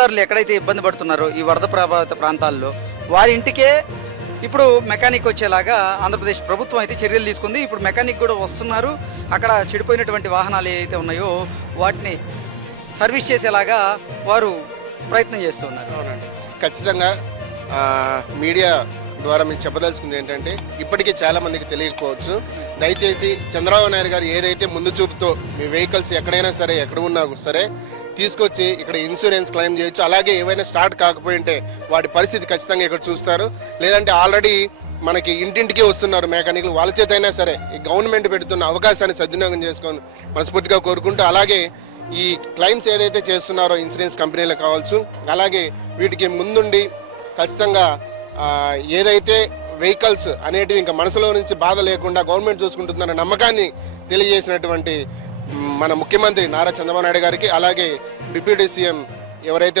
వాహనదారులు ఎక్కడైతే ఇబ్బంది పడుతున్నారో ఈ వరద ప్రభావిత ప్రాంతాల్లో వారి ఇంటికే ఇప్పుడు మెకానిక్ వచ్చేలాగా ఆంధ్రప్రదేశ్ ప్రభుత్వం అయితే చర్యలు తీసుకుంది. ఇప్పుడు మెకానిక్ కూడా వస్తున్నారు. అక్కడ చెడిపోయినటువంటి వాహనాలు ఏవైతే ఉన్నాయో వాటిని సర్వీస్ చేసేలాగా వారు ప్రయత్నం చేస్తున్నారు. అవునండి, ఖచ్చితంగా మీడియా ద్వారా మేము చెప్పదలుచుకుంది ఏంటంటే, ఇప్పటికీ చాలా మందికి తెలియకపోవచ్చు. దయచేసి చంద్రబాబు నాయుడు గారు ఏదైతే ముందు చూపుతో మీ వెహికల్స్ ఎక్కడైనా సరే, ఎక్కడ ఉన్నా సరే తీసుకొచ్చి ఇక్కడ ఇన్సూరెన్స్ క్లెయిమ్ చేయొచ్చు. అలాగే ఏవైనా స్టార్ట్ కాకపోయింటే వాటి పరిస్థితి ఖచ్చితంగా ఇక్కడ చూస్తారు. లేదంటే ఆల్రెడీ మనకి ఇంటింటికి వస్తున్నారు మెకానిక్లు, వాళ్ళ చేత అయినా సరే ఈ గవర్నమెంట్ పెడుతున్న అవకాశాన్ని సద్వినియోగం చేసుకొని మనస్ఫూర్తిగా కోరుకుంటూ, అలాగే ఈ క్లెయిమ్స్ ఏదైతే చేస్తున్నారో ఇన్సూరెన్స్ కంపెనీలకు కావచ్చు, అలాగే వీటికి ముందుండి ఖచ్చితంగా ఏదైతే వెహికల్స్ అనేటివి ఇంకా మనసులో నుంచి బాధ లేకుండా గవర్నమెంట్ చూసుకుంటుందన్న నమ్మకాన్ని తెలియజేసినటువంటి మన ముఖ్యమంత్రి నారా చంద్రబాబు నాయుడు గారికి, అలాగే డిప్యూటీ సీఎం ఎవరైతే